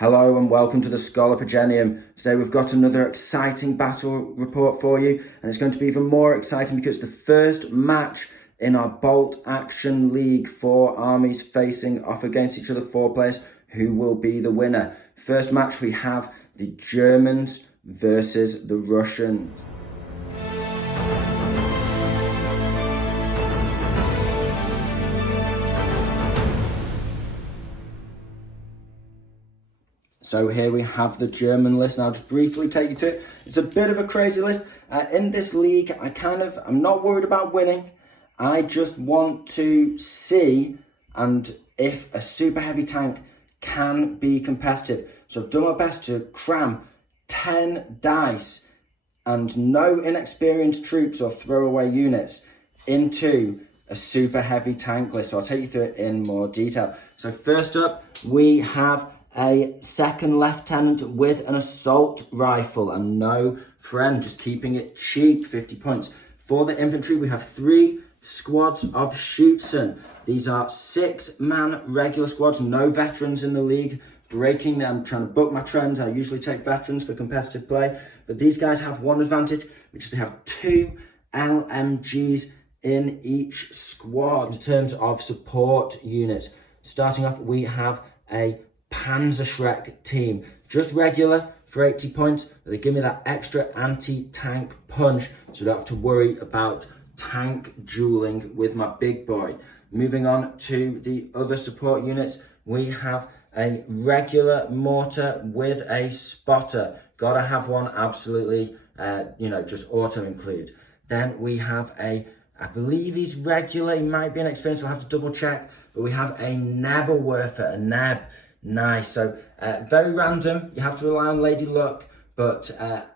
Hello and welcome to the Scholopagenium. Today we've got another exciting battle report for you, and it's going to be even more exciting because it's the first match in our Bolt Action League. 4 armies facing off against each other, 4 players. Who will be the winner? First match we have the Germans versus the Russians. So here we have the German list, and I'll just briefly take you through it. It's a bit of a crazy list. In this league, I'm not worried about winning. I just want to see and if a super heavy tank can be competitive. So I've done my best to cram 10 dice and no inexperienced troops or throwaway units into a super heavy tank list. So I'll take you through it in more detail. So first up, we have a second lieutenant with an assault rifle and no friend, just keeping it cheap, 50 points. For the infantry, we have 3 squads of Schutzen. These are 6-man regular squads, no veterans in the league. Breaking them, trying to book my trends. I usually take veterans for competitive play, but these guys have one advantage, which is they have 2 LMGs in each squad. In terms of support units, starting off, we have a Panzerschreck team, just regular for 80 points, but they give me that extra anti-tank punch, so I don't have to worry about tank dueling with my big boy. Moving on to the other support units, we have a regular mortar with a spotter. Gotta have one, absolutely, just auto include. Then we have I believe he's regular, he might be an experienced, I'll have to double check, but we have a Nebelwerfer, a Neb. Nice. So very random. You have to rely on Lady Luck, but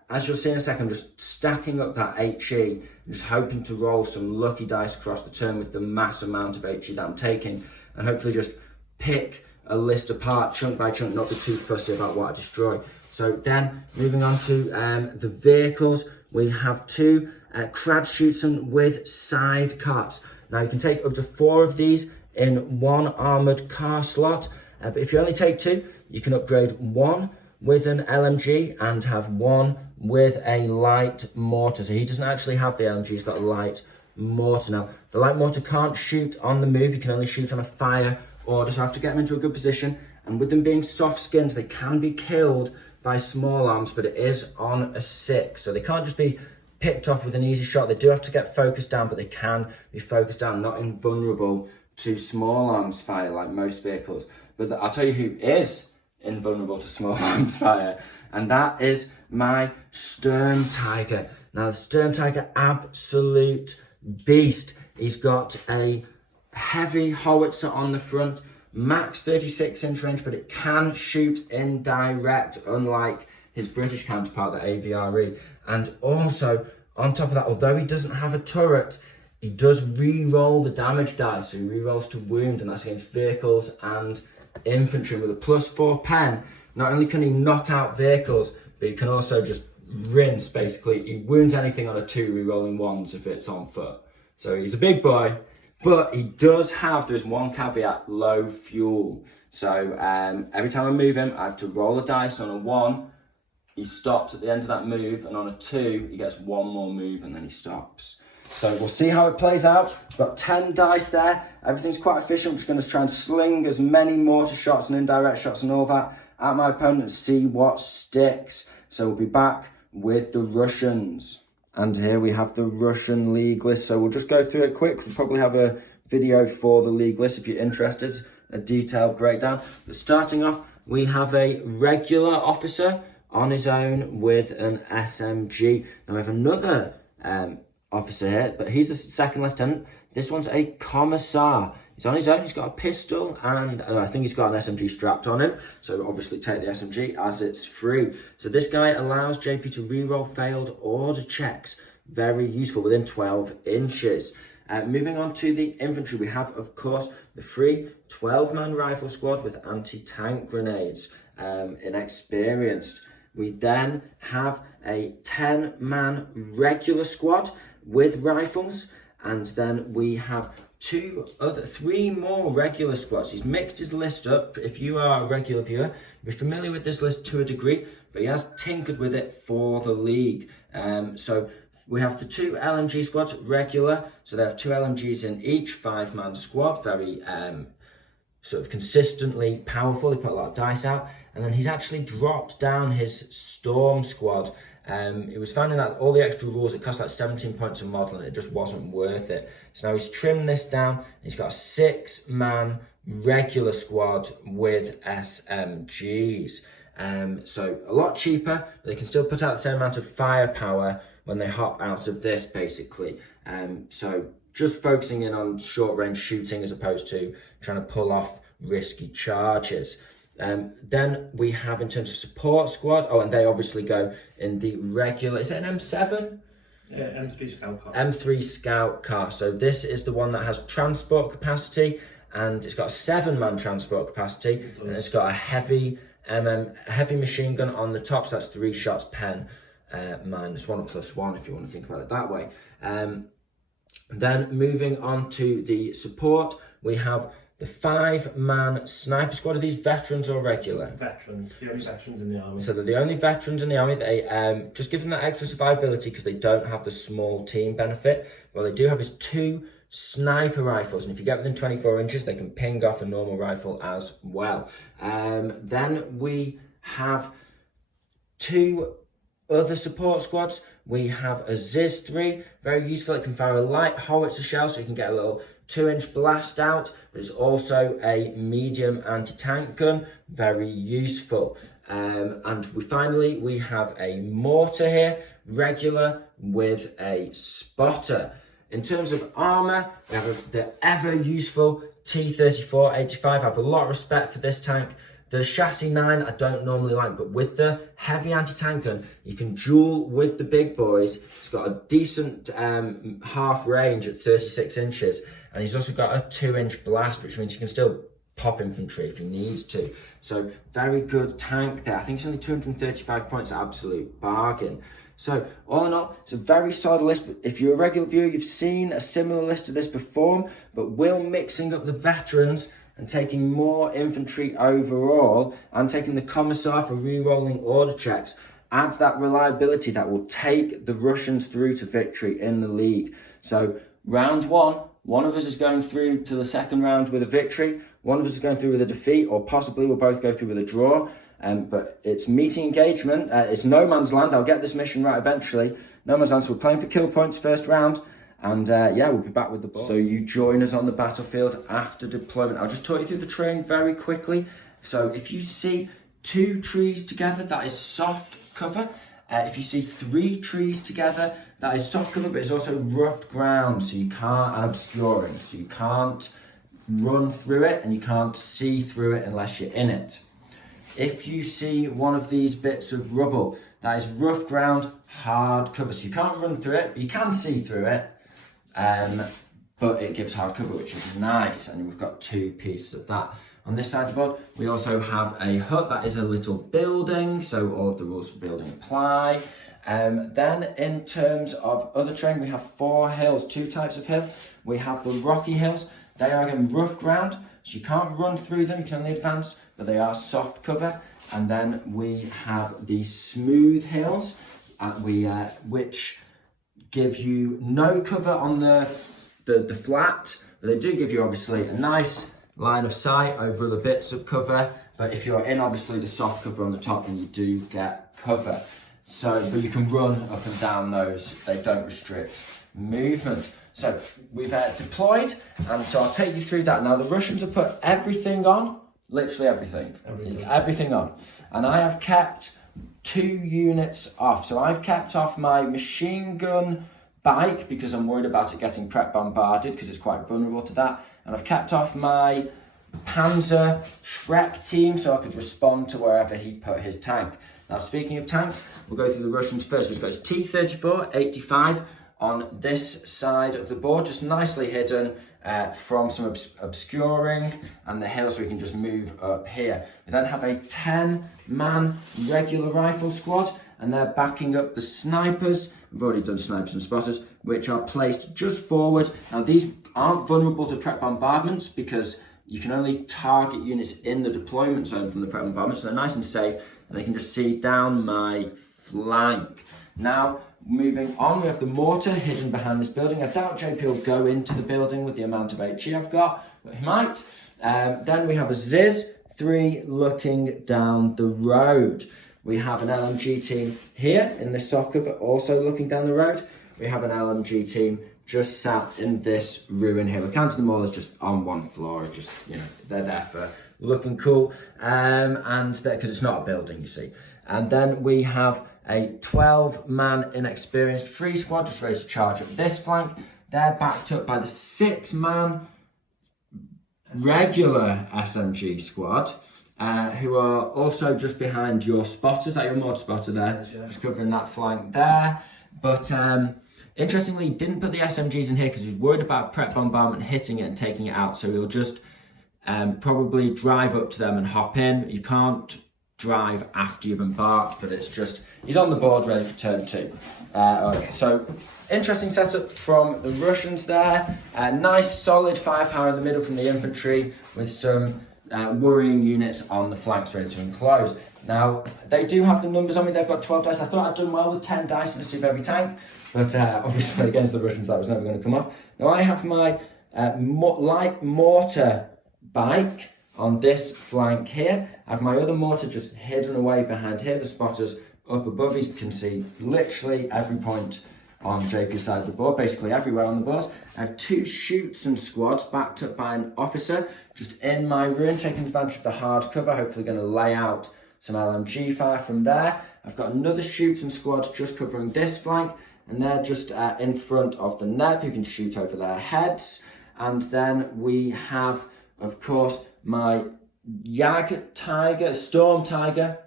as you'll see in a second, I'm just stacking up that HE and just hoping to roll some lucky dice across the turn with the mass amount of HE that I'm taking, and hopefully just pick a list apart chunk by chunk, not be too fussy about what I destroy. So then moving on to the vehicles, we have 2 Kradschützen with side carts. Now you can take up to 4 of these in 1 armoured car slot. But if you only take 2, you can upgrade 1 with an LMG and have 1 with a light mortar. So he doesn't actually have the LMG, he's got a light mortar. Now, the light mortar can't shoot on the move, you can only shoot on a fire order, so I have to get them into a good position. And with them being soft skinned, they can be killed by small arms, but it is on a 6. So they can't just be picked off with an easy shot. They do have to get focused down, but they can be focused down, not invulnerable to small arms fire like most vehicles. But I'll tell you who is invulnerable to small arms fire, and that is my Sturm Tiger. Now, the Sturm Tiger, absolute beast. He's got a heavy howitzer on the front, max 36-inch range, but it can shoot indirect, unlike his British counterpart, the AVRE. And also, on top of that, although he doesn't have a turret, he does re-roll the damage die, so he re-rolls to wound, and that's against vehicles and infantry. With a +4 pen, not only can he knock out vehicles, but he can also just rinse, basically. He wounds anything on a 2, re-rolling 1s if it's on foot. So he's a big boy, but he does have, there's one caveat, low fuel. So every time I move him, I have to roll a dice. On a 1, he stops at the end of that move, and on a 2, he gets 1 more move and then he stops. So we'll see how it plays out. We've got 10 dice there. Everything's quite efficient. I'm just going to try and sling as many mortar shots and indirect shots and all that at my opponent and see what sticks. So we'll be back with the Russians. And here we have the Russian league list. So we'll just go through it quick. We'll probably have a video for the league list if you're interested, a detailed breakdown. But starting off, we have a regular officer on his own with an SMG. Now we have another officer here, but he's the second lieutenant. This one's a commissar. He's on his own, he's got a pistol, and I think he's got an SMG strapped on him, so obviously take the SMG as it's free. So this guy allows JP to reroll failed order checks. Very useful within 12 inches. Moving on to the infantry, we have, of course, the free 12-man rifle squad with anti-tank grenades, inexperienced. We then have a 10-man regular squad with rifles, and then we have three more regular squads. He's mixed his list up. If you are a regular viewer, you'll be familiar with this list to a degree, but he has tinkered with it for the league. So we have the 2 LMG squads, regular, so they have 2 LMGs in each 5-man squad, very sort of consistently powerful. They put a lot of dice out, and then he's actually dropped down his Storm squad. It was finding that all the extra rules, it cost like 17 points a model, and it just wasn't worth it. So now he's trimmed this down, and he's got a 6-man regular squad with SMGs. So a lot cheaper, but they can still put out the same amount of firepower when they hop out of this, basically. So just focusing in on short range shooting as opposed to trying to pull off risky charges. Then we have, in terms of support squad, and they obviously go in the regular, is it an M7? Yeah, M3 Scout car. M3 Scout car. So this is the one that has transport capacity, and it's got a 7-man transport capacity, and it's got a heavy machine gun on the top, so that's 3 shots pen, -1 or +1 if you want to think about it that way. Then moving on to the support, we have the 5-man sniper squad. Are these veterans or regular? Veterans, the only veterans in the army. So they're the only veterans in the army. They just give them that extra survivability because they don't have the small team benefit. What they do have is 2 sniper rifles, and if you get within 24 inches, they can ping off a normal rifle as well. Then we have 2 other support squads. We have a Ziz 3, very useful. It can fire a light howitzer shell, so you can get a little 2-inch blast out, but it's also a medium anti-tank gun, very useful. And finally, we have a mortar here, regular, with a spotter. In terms of armour, we have the ever useful T-34-85. I have a lot of respect for this tank. The chassis 9 I don't normally like, but with the heavy anti-tank gun, you can duel with the big boys. It's got a decent half range at 36 inches, and he's also got a 2-inch blast, which means you can still pop infantry if he needs to. So very good tank there. I think it's only 235 points, an absolute bargain. So all in all, it's a very solid list. If you're a regular viewer, you've seen a similar list to this before, but we're mixing up the veterans and taking more infantry overall, and taking the commissar for re-rolling order checks, adds that reliability that will take the Russians through to victory in the league. So round one of us is going through to the second round with a victory, one of us is going through with a defeat, or possibly we'll both go through with a draw. But it's meeting engagement, it's no man's land. I'll get this mission right eventually. No man's land, so we're playing for kill points first round. And yeah, we'll be back with the ball. So you join us on the battlefield after deployment. I'll just talk you through the terrain very quickly. So if you see 2 trees together, that is soft cover. If you see 3 trees together, that is soft cover, but it's also rough ground, so you can't, and obscuring, so you can't run through it and you can't see through it unless you're in it. If you see one of these bits of rubble, that is rough ground, hard cover, so you can't run through it, but you can see through it. But it gives hard cover, which is nice, and we've got 2 pieces of that. On this side of the board, we also have a hut that is a little building, so all of the rules for building apply. Then in terms of other terrain, we have 4 hills, 2 types of hill. We have the rocky hills. They are again rough ground, so you can't run through them, you can only advance, but they are soft cover. And then we have the smooth hills, which give you no cover on the flat, but they do give you obviously a nice line of sight over the bits of cover. But if you're in obviously the soft cover on the top, then you do get cover. So, but you can run up and down those, they don't restrict movement. So we've deployed, and so I'll take you through that. Now the Russians have put everything on, literally everything on. And I have kept 2 units off. So I've kept off my machine gun bike because I'm worried about it getting prep bombarded because it's quite vulnerable to that. And I've kept off my Panzer Shrek team so I could respond to wherever he put his tank. Now speaking of tanks, we'll go through the Russians first. We've got his T-34-85 on this side of the board, just nicely hidden from some obscuring and the hill, so we can just move up here. We then have a 10-man regular rifle squad, and they're backing up the snipers We've already done snipers and spotters, which are placed just forward. Now these aren't vulnerable to prep bombardments because you can only target units in the deployment zone from the prep bombardment, so they're nice and safe, and they can just see down my flank. Now, moving on, we have the mortar hidden behind this building. I doubt JP will go into the building with the amount of HE I've got, but he might. Then we have a Ziz 3 looking down the road. We have an LMG team here in this soft cover, also looking down the road. We have an LMG team just sat in this ruin here. We're counting them all as just on one floor. Just, you know, they're there for looking cool, and because it's not a building, you see. And then we have a 12-man inexperienced free squad just ready to charge up this flank. They're backed up by the 6-man regular SMG squad, who are also just behind your spotters, like your mortar spotter there, just covering that flank there. But interestingly, didn't put the SMGs in here because he was worried about prep bombardment hitting it and taking it out, so he'll just probably drive up to them and hop in. You can't drive after you've embarked, but it's just, he's on the board ready for turn 2. Okay, so interesting setup from the Russians there. Nice solid firepower in the middle from the infantry with some worrying units on the flanks ready to enclose. Now, they do have the numbers on me. They've got 12 dice. I thought I'd done well with 10 dice in the soup every tank, but obviously against the Russians that was never going to come off. Now, I have my light mortar bike on this flank here. I have my other mortar just hidden away behind here. The spotters up above, you can see literally every point on JP's side of the board, basically everywhere on the board. I have 2 shoots and squads backed up by an officer just in my ruin, taking advantage of the hard cover, hopefully going to lay out some LMG fire from there. I've got another shoots and squad just covering this flank, and they're just in front of the NEB who can shoot over their heads. And then we have, of course, my Storm Tiger,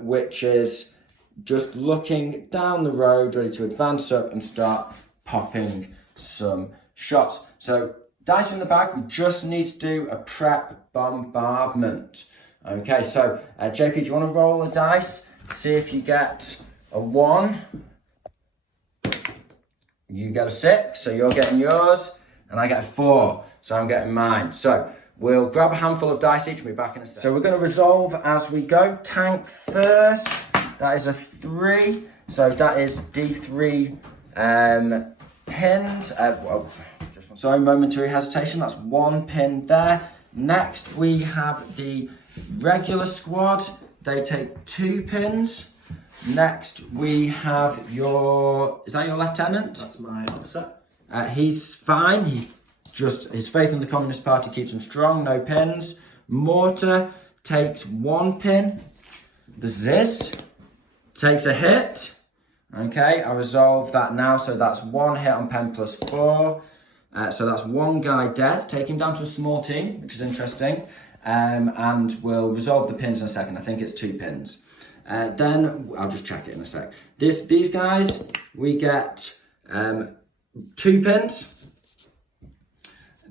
which is just looking down the road, ready to advance up and start popping some shots. So dice in the bag, we just need to do a prep bombardment. Okay, so JP, do you want to roll a dice? See if you get a 1. You get a 6, so you're getting yours, and I get a 4, so I'm getting mine. So we'll grab a handful of dice each and be back in a second. So we're going to resolve as we go. Tank first. That is a 3. So that is D3 pins. Sorry, momentary hesitation. That's 1 pin there. Next, we have the regular squad. They take 2 pins. Next, we have your... Is that your lieutenant? That's my officer. He's fine. His faith in the Communist Party keeps him strong. No pins. Mortar takes 1 pin. The Ziz takes a hit. Okay, I resolve that now. So that's 1 hit on pen plus 4. So that's 1 guy dead. Take him down to a small team, which is interesting. And we'll resolve the pins in a second. I think it's 2 pins. Then I'll just check it in a sec. These guys, we get 2 pins.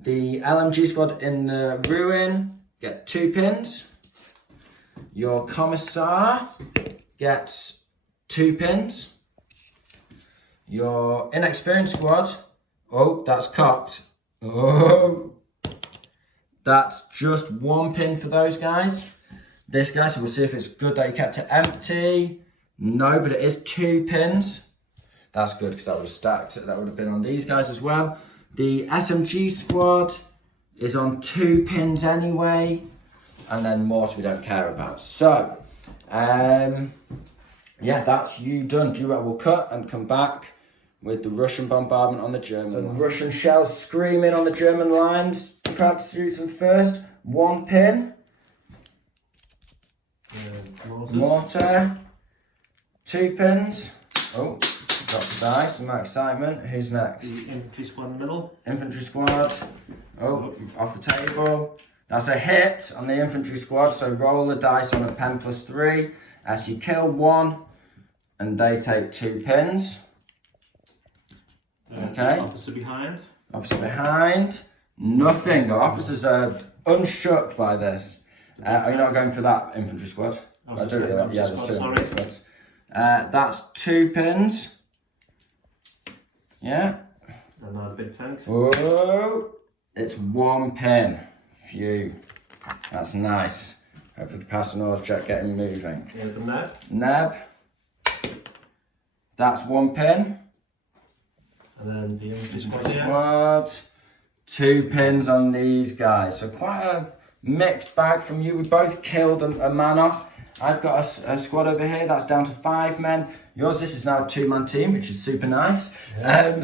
The LMG squad in the ruin get 2 pins. Your commissar gets 2 pins. Your inexperienced squad, oh, that's cocked. Oh, that's just 1 pin for those guys. This guy, so we'll see if it's good that he kept it empty. No, but it is 2 pins. That's good because that was stacked. That would have been on these guys as well. The SMG squad is on 2 pins anyway. And then mortar we don't care about. So, yeah, that's you done. Duet will cut and come back with the Russian bombardment on the German. So the Russian shells screaming on the German lines. Proud to shoot them first. 1 pin. Mortar. 2 pins. Oh, got the dice. Some excitement. Who's next? The infantry squad in the middle. Infantry squad. Oh, off the table. That's a hit on the infantry squad. So roll the dice on a pen plus 3. As you kill 1, and they take 2 pins. Okay. Officer behind. Officer behind. Nothing. The officers are unshook by this. Are you not going for that infantry squad? Yeah, there's 2 infantry squads. That's 2 pins. Yeah. And now the big tank. Whoa. It's 1 pin. Phew. That's nice. Hopefully we can pass an order check, get him moving. Yeah, the neb. Neb. That's 1 pin. And then the infantry squad here. Squad. 2 pins on these guys. So quite a mixed bag from you. We both killed a man off. I've got a squad over here that's down to 5 men. Yours, this is now a 2-man team, which is super nice. Yeah.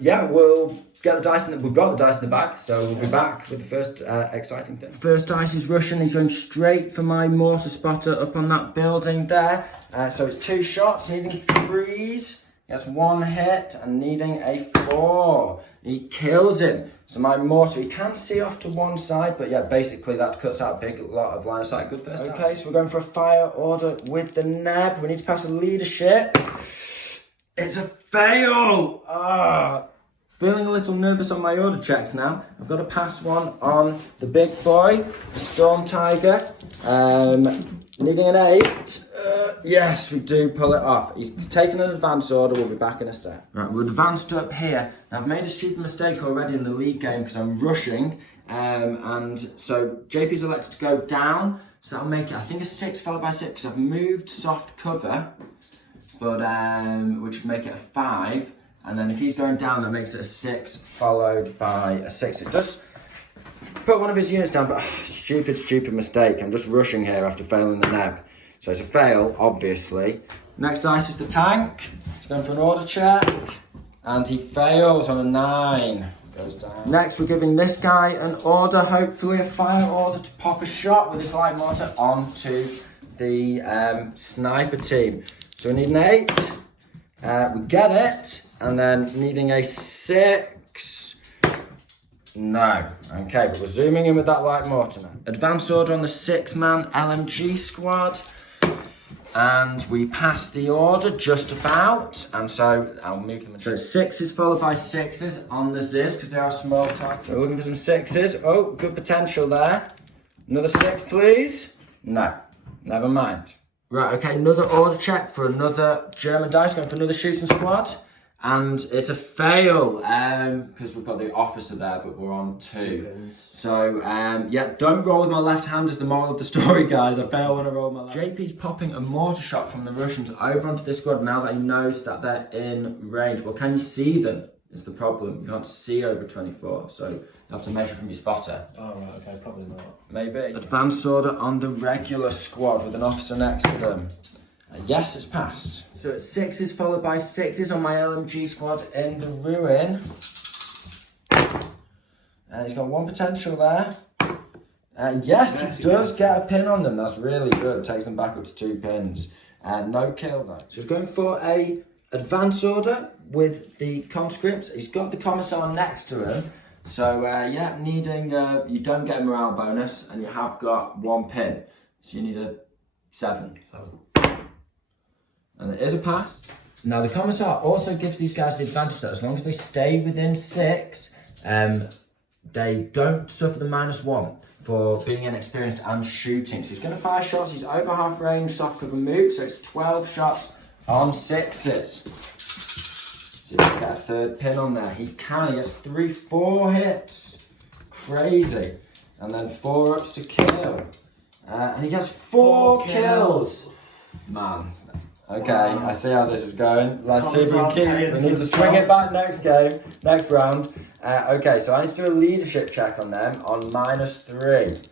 Yeah, we'll get the dice we've got the dice in the bag, so we'll be back with the first exciting thing. First dice is Russian. He's going straight for my mortar spotter up on that building there. So it's 2 shots, needing 3s. He has 1 hit and needing a 4. He kills him. So my mortar, he can see off to one side, but yeah, basically that cuts out a big lot of line of sight. Good first. Okay, so we're going for a fire order with the neb. We need to pass a leadership. It's a fail. Feeling a little nervous on my order checks now. I've got to pass one on the big boy, the Storm Tiger. Needing an 8. Yes, we do pull it off. He's taken an advance order. We'll be back in a sec. Right, we're advanced up here. Now, I've made a stupid mistake already in the league game because I'm rushing. And so JP's elected to go down. So that'll make it, I think, a 6 followed by 6 because I've moved soft cover. But which would make it a 5. And then if he's going down, that makes it a 6 followed by a 6. It does put one of his units down, but stupid mistake. I'm just rushing here after failing the neb. So it's a fail, obviously. Next dice is the tank. He's going for an order check. And he fails on a 9. Goes down. Next, we're giving this guy an order, hopefully a fire order to pop a shot with his light mortar onto the sniper team. So we need an 8. We get it. And then needing a 6. No. Okay, but we're zooming in with that light mortar now. Advance order on the 6-man LMG squad. And we pass the order just about. And so I'll move them. So 6s followed by 6s on the Ziz because they are small targets. So we're looking for some 6s. Oh, good potential there. Another 6, please. No. Never mind. Right, okay, another order check for another German dice. Going for another shooting squad. And it's a fail because we've got the officer there, but we're on 2. So, yeah, don't roll with my left hand is the moral of the story, guys. I fail when I roll my left. JP's popping a mortar shot from the Russians over onto this squad now that he knows that they're in range. Well, can you see them is the problem. You can't see over 24, so you have to measure from your spotter. Oh, right, okay, probably not. Maybe. Advance order on the regular squad with an officer next to them. Yes, it's passed. So it's 6s followed by 6s on my LMG squad in the ruin. And he's got 1 potential there. Yes, he does get a pin on them. That's really good. Takes them back up to 2 pins. No kill though. So he's going for a advance order with the conscripts. He's got the commissar next to him. So yeah, needing, you don't get a morale bonus and you have got 1 pin. So you need a 7. And it is a pass. Now the commissar also gives these guys the advantage that as long as they stay within 6, they don't suffer the -1 for being inexperienced and shooting. So he's going to fire shots. He's over half range, soft cover move. So it's 12 shots on 6s. So he can get a 3rd pin on there. He can. He gets 4 hits. Crazy. And then 4 ups to kill. And he gets 4 kills. Man. Okay, wow. I see how this is going. Let's see if we can keep it. We need to swing it back next game, next round. Okay, so I need to do a leadership check on them on -3.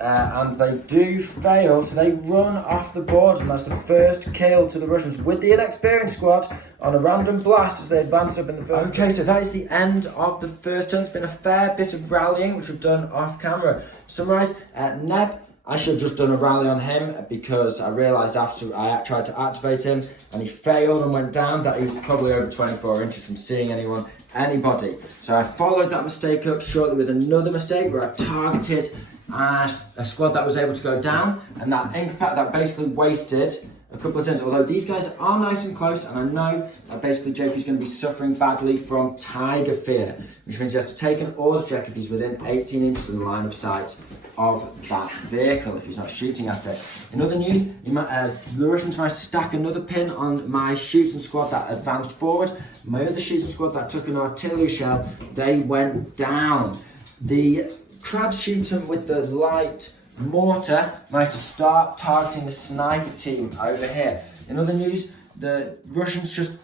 And they do fail, so they run off the board, and that's the first kill to the Russians with the inexperienced squad on a random blast as they advance up in the first. Okay, so that is the end of the first turn. It's been a fair bit of rallying, which we've done off camera. Summarise, Neb, I should have just done a rally on him because I realised after I tried to activate him and he failed and went down that he was probably over 24 inches from seeing anybody. So I followed that mistake up shortly with another mistake where I targeted a squad that was able to go down, and that basically wasted a couple of turns. Although these guys are nice and close, and I know that basically JP's going to be suffering badly from Tiger Fear, which means he has to take an order check if he's within 18 inches of the line of sight. of that vehicle if he's not shooting at it. In other news, the Russians might stack another pin on my shooting squad that advanced forward. My other shooting squad that took an artillery shell, they went down. The crowd shooting with the light mortar might start targeting the sniper team over here. In other news, the Russians just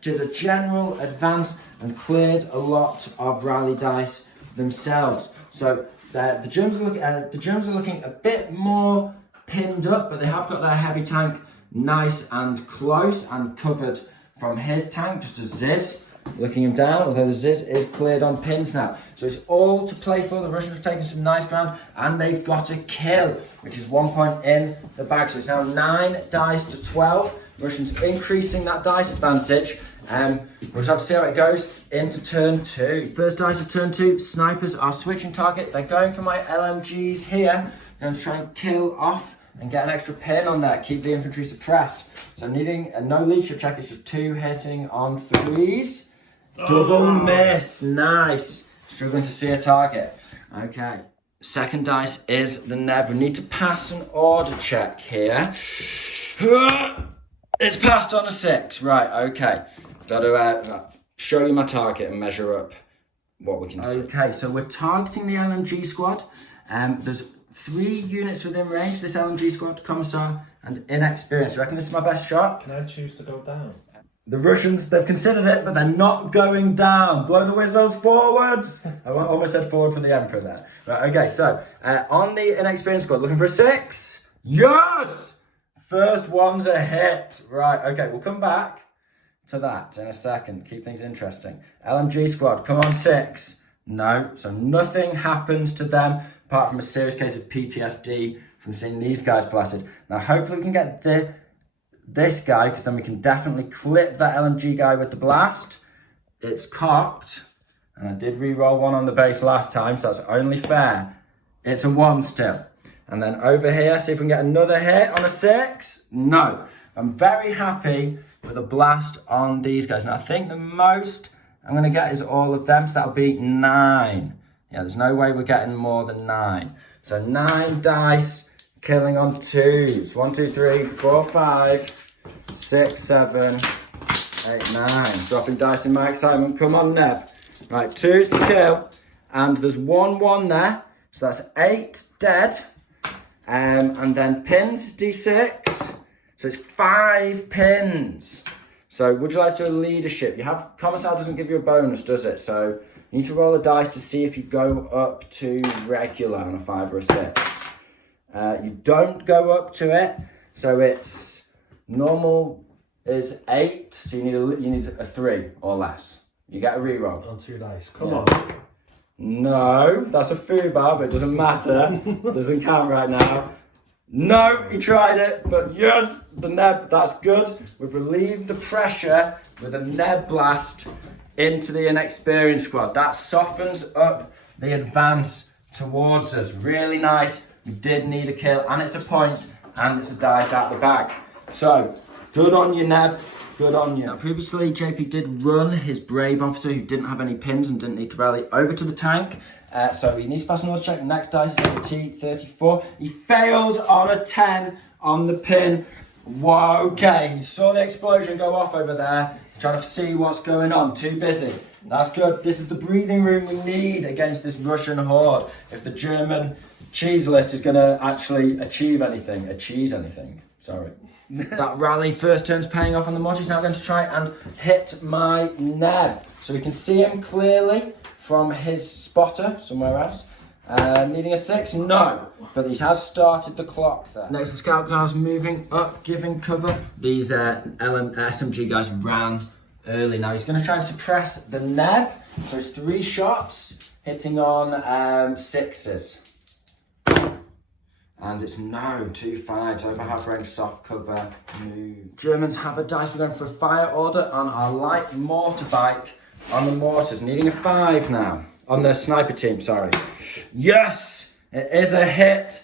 did a general advance and cleared a lot of rally dice themselves. So the Germans are looking a bit more pinned up, but they have got their heavy tank nice and close and covered from his tank, just as Ziz. Looking him down, although the Ziz is cleared on pins now. So it's all to play for. The Russians have taken some nice ground and they've got a kill, which is 1 point in the bag. So it's now 9 dice to 12. Russians increasing that dice advantage. We'll just have to see how it goes into turn 2. First dice of turn 2, snipers are switching target. They're going for my LMGs here. Going to try and kill off and get an extra pin on there. Keep the infantry suppressed. So needing a no leadership check. It's just 2 hitting on 3s. Double miss, nice. Struggling to see a target. Okay. Second dice is the Neb. We need to pass an order check here. It's passed on a 6. Right, okay. Got to show you my target and measure up what we can see. Okay, so we're targeting the LMG squad. There's 3 units within range. This LMG squad, Commissar and inexperienced. You reckon this is my best shot? Can I choose to go down? The Russians, they've considered it, but they're not going down. Blow the whistles forwards. I almost said forward for the Emperor there. Right, okay, so on the inexperienced squad, looking for a 6. Yes! First one's a hit. Right, okay, we'll come back to that in a second. Keep things interesting. LMG squad, come on, 6. No, so nothing happened to them apart from a serious case of PTSD from seeing these guys blasted. Now, hopefully we can get this guy, because then we can definitely clip that LMG guy with the blast. It's cocked, and I did re-roll 1 on the base last time, so that's only fair. It's a 1 still. And then over here, see if we can get another hit on a 6. No. I'm very happy with a blast on these guys. Now, I think the most I'm going to get is all of them, so that'll be 9. Yeah, there's no way we're getting more than 9. So 9 dice, killing on 2s. 1, 2, 3, 4, 5, 6, 7, 8, 9. Dropping dice in my excitement. Come on, Neb. Right, 2s to kill. And there's 1 there. So that's 8 dead. And then pins, D6. So it's 5 pins. So would you like to do a leadership? You have, Commissar doesn't give you a bonus, does it? So you need to roll a dice to see if you go up to regular on a 5 or a 6. You don't go up to it. So it's normal is 8. So you need a 3 or less. You get a reroll. On 2 dice. Come on. No, that's a foobar, but it doesn't matter. Doesn't count right now. No, he tried it, but yes, the Neb, that's good. We've relieved the pressure with a Neb blast into the inexperienced squad. That softens up the advance towards us. Really nice. We did need a kill, and it's a point, and it's a dice out the bag. So, good on you, Neb. Good on you. Now, previously, JP did run his brave officer who didn't have any pins and didn't need to rally over to the tank. So he needs to pass an order check. Next dice is on the T34. He fails on a 10 on the pin. Whoa, okay. He saw the explosion go off over there. He's trying to see what's going on. Too busy. That's good. This is the breathing room we need against this Russian horde. If the German cheese list is going to actually achieve anything. Sorry. That rally first turn's paying off on the mortar. He's now going to try and hit my Neb. So we can see him clearly from his spotter somewhere else. Needing a 6? No. But he has started the clock there. Next, the scout car's moving up, giving cover. These SMG guys ran early. Now he's going to try and suppress the Neb. So it's 3 shots, hitting on 6s. And it's no, 2 5s, over half range, soft cover, move. Germans have a dice. We're going for a fire order on our light mortar bike on the mortars. Needing a 5 now. On the sniper team, sorry. Yes! It is a hit.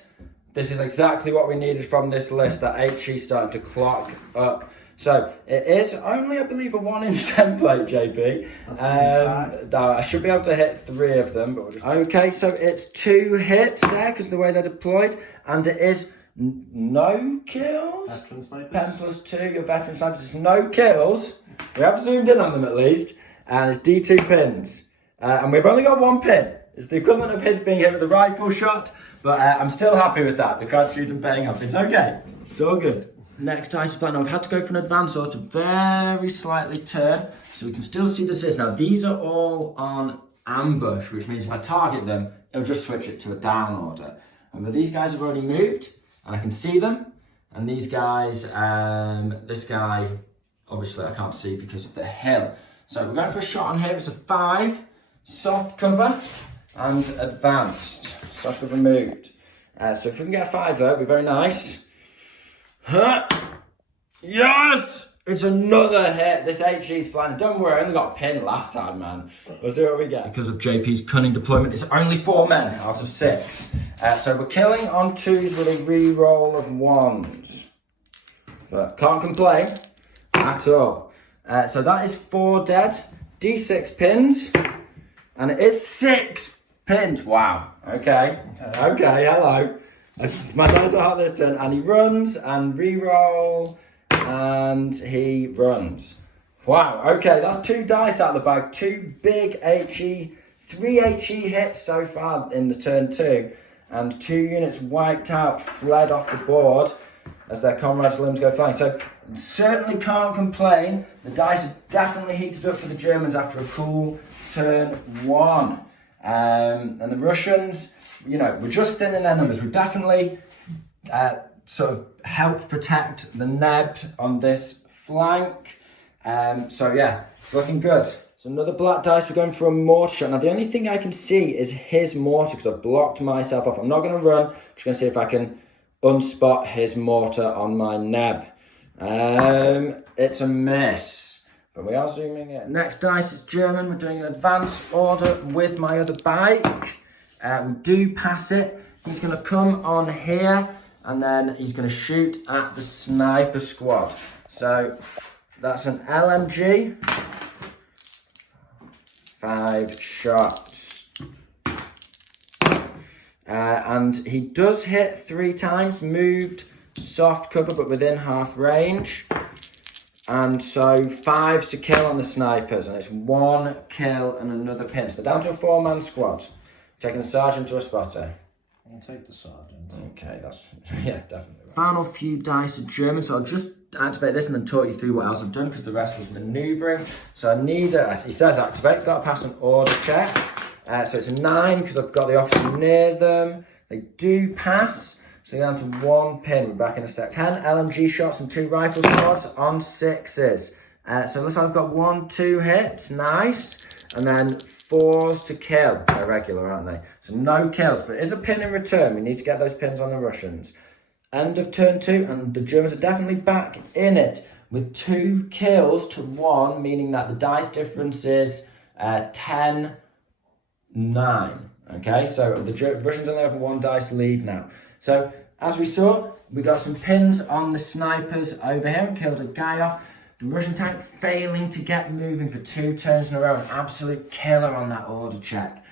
This is exactly what we needed from this list. That HE starting to clock up. So it is only, I believe, a 1-inch template, JP. I should be able to hit 3 of them. But okay, so it's 2 hits there because of the way they're deployed, and it is no kills. Veteran snipers. Pen +2, your veteran snipers. It's no kills. We have zoomed in on them at least, and it's D2 pins, and we've only got 1 pin. It's the equivalent of his being hit with a rifle shot, but I'm still happy with that. The crowd shoot and paying up. It's okay. It's all good. Next dice is playing. I've had to go for an advance order to very slightly turn, so we can still see the scissors. Now, these are all on ambush, which means if I target them, it'll just switch it to a down order. And these guys have already moved, and I can see them. And these guys, this guy, obviously I can't see because of the hill. So we're going for a shot on here. It's a 5, soft cover, and advanced. Soft cover moved. So if we can get a 5 there, it'd be very nice. Huh. Yes! It's another hit. This HE's flying. Don't worry, I only got a pin last time, man. We'll see what we get. Because of JP's cunning deployment, it's only 4 men out of 6. So we're killing on 2s with a re-roll of 1s. But can't complain at all. So that is 4 dead, D6 pins, and it is 6 pins. Wow. Okay, hello. My dice are hot this turn, and he runs and re-roll, and he runs. Wow, okay, that's 2 dice out of the bag, 2 big HE, 3 HE hits so far in the turn 2, and 2 units wiped out, fled off the board as their comrades' limbs go flying. So certainly can't complain. The dice have definitely heated up for the Germans after a cool turn 1. And the Russians, you know, we're just thinning their numbers. We've definitely sort of helped protect the Neb on this flank. So yeah, it's looking good. So another black dice, we're going for a mortar shot. Now the only thing I can see is his mortar because I've blocked myself off. I'm not going to run, just going to see if I can unspot his mortar on my Neb. It's a miss. But we are zooming in. Next dice is German. We're doing an advance order with my other bike. We do pass it. He's going to come on here and then he's going to shoot at the sniper squad. So that's an LMG. 5 shots. And he does hit 3 times. Moved, soft cover, but within half range. And so 5s to kill on the snipers, and it's 1 kill and another pin. So they're down to a 4-man squad. Taking a sergeant or a spotter. I'll take the sergeant. Okay, that's, yeah, definitely. Final few dice of German, so I'll just activate this and then talk you through what else I've done because the rest was manoeuvring. So I need, he says activate, got to pass an order check. So it's a 9 because I've got the officer near them. They do pass. So down to 1 pin, we're back in a sec. 10 LMG shots and 2 rifle shots on 6s. So looks like I've got 1, 2 hits, nice. And then 4s to kill. They're regular, aren't they? So no kills, but it is a pin in return. We need to get those pins on the Russians. End of turn 2, and the Germans are definitely back in it with 2 kills to 1, meaning that the dice difference is 10-9. Okay, so the Russians only have a 1 dice lead now. So, as we saw, we got some pins on the snipers over here and killed a guy off. The Russian tank failing to get moving for 2 turns in a row. An absolute killer on that order check.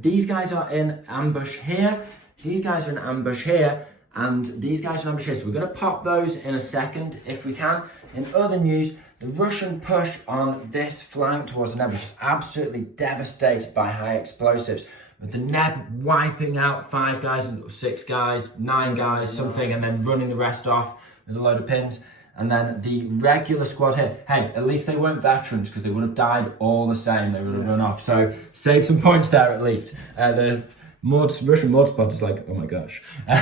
These guys are in ambush here. These guys are in ambush here. And these guys are in ambush here. So we're going to pop those in a second if we can. In other news, the Russian push on this flank towards the Neb is absolutely devastated by high explosives. With the Neb wiping out 5 guys, 6 guys, 9 guys, something, and then running the rest off with a load of pins. And then the regular squad here, hey, at least they weren't veterans because they would have died all the same. They would have run off. So save some points there at least. The Russian mod spot is like, oh my gosh. In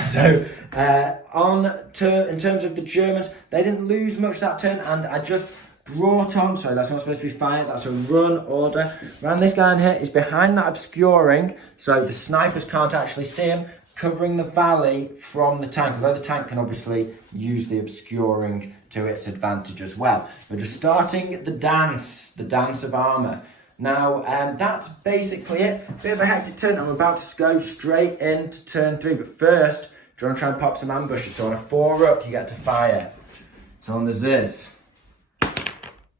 terms of the Germans, they didn't lose much that turn, and I just brought on, sorry, that's not supposed to be fired, that's a run order. Ran this guy in here, he's behind that obscuring, so the snipers can't actually see him, covering the valley from the tank, although the tank can obviously use the obscuring to its advantage as well. We're just starting the dance of armour. Now, that's basically it. Bit of a hectic turn, I'm about to go straight into turn 3, but first, do you want to try and pop some ambushes? So on a 4 up, you get to fire. So on the Ziz.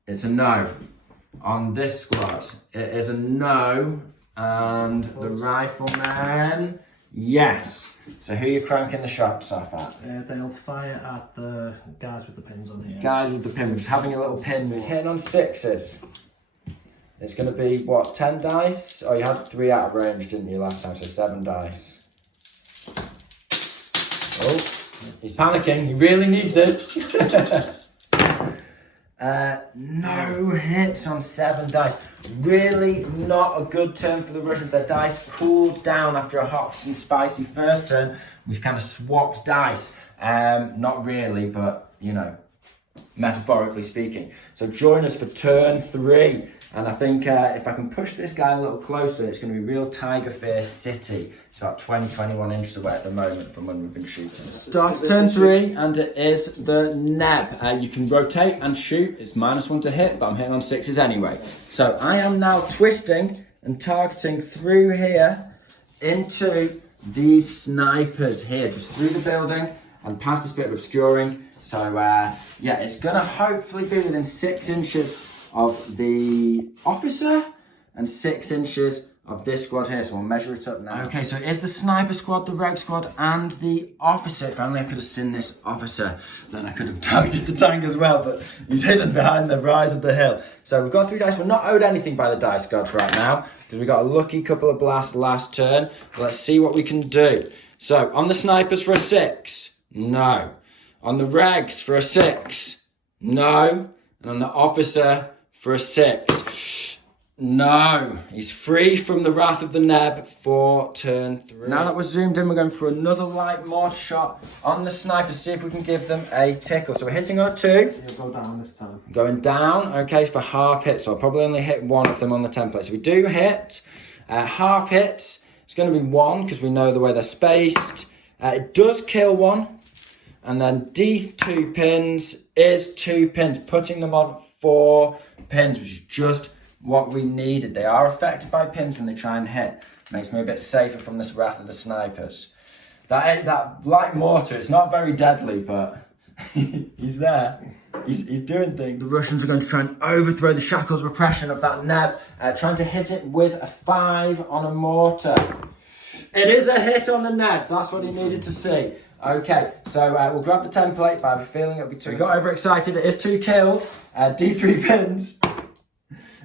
It's a no. On this squad, it is a no. And the riflemen, yes. So who are you cranking the shots off at? They'll fire at the guys with the pins on here. Guys with the pin, we're just having a little pin. He's hitting on 6s. It's going to be, what, 10 dice? Oh, you had 3 out of range, didn't you, last time? So 7 dice. Oh, he's panicking. He really needs this. No hits on 7 dice. Really not a good turn for the Russians. Their dice cooled down after a hot and spicy first turn. We've kind of swapped dice. Not really, but, you know, metaphorically speaking. So join us for turn 3. And I think if I can push this guy a little closer, it's going to be real Tiger Fear City. It's about 21 inches away at the moment from when we've been shooting. Start turn 3, and it is the Neb. You can rotate and shoot. It's -1 to hit, but I'm hitting on 6s anyway. So I am now twisting and targeting through here into these snipers here, just through the building and past this bit of obscuring. So yeah, it's going to hopefully be within 6 inches of the officer and 6 inches of this squad here, so we'll measure it up now. Okay, so it is the sniper squad, the reg squad, and the officer. If only I could have seen this officer, then I could have targeted the tank as well, but he's hidden behind the rise of the hill. So we've got 3 dice. We're not owed anything by the dice gods right now, because we got a lucky couple of blasts last turn. But let's see what we can do. So, on the snipers for a 6, no. On the regs for a 6, no. And on the officer for a 6. No. He's free from the wrath of the Neb for turn 3. Now that we're zoomed in, we're going for another light mortar shot on the sniper, see if we can give them a tickle. So we're hitting on a 2. You'll go down this time. Going down, okay, for half hit. So I'll probably only hit 1 of them on the template. So we do hit half hits. It's going to be 1 because we know the way they're spaced. It does kill 1. And then D2 pins is 2 pins, putting them on 4 pins, which is just what we needed. They are affected by pins when they try and hit. Makes me a bit safer from this wrath of the snipers. That light mortar, it's not very deadly, but he's there. He's doing things. The Russians are going to try and overthrow the shackles repression of that Neb, trying to hit it with a 5 on a mortar. It is a hit on the Neb. That's what he needed to see. Okay, so we'll grab the template, but I have a feeling it'll be 2. We got overexcited. It is 2 killed. D3 pins.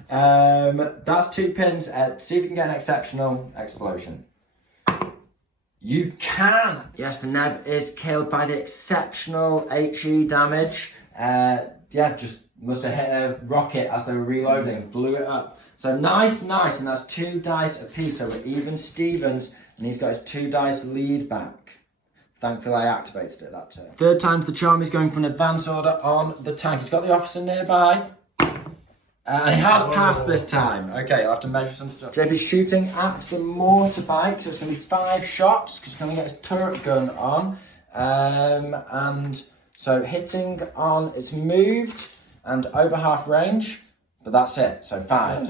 That's 2 pins. See if you can get an exceptional explosion. You can! Yes, the Neb is killed by the exceptional HE damage. Yeah, just must have hit a rocket as they were reloading. Blew it up. So nice, nice. And that's 2 dice apiece. So we're even Stevens. And he's got his 2 dice lead back. Thankfully, I activated it that turn. 3rd time's the charm. He's going for an advance order on the tank. He's got the officer nearby. And he has passed this time. Okay, I'll have to measure some stuff. JP's shooting at the mortar bike, so it's going to be 5 shots, because he's going to get his turret gun on. And so hitting on, it's moved and over half range, but that's it, so 5.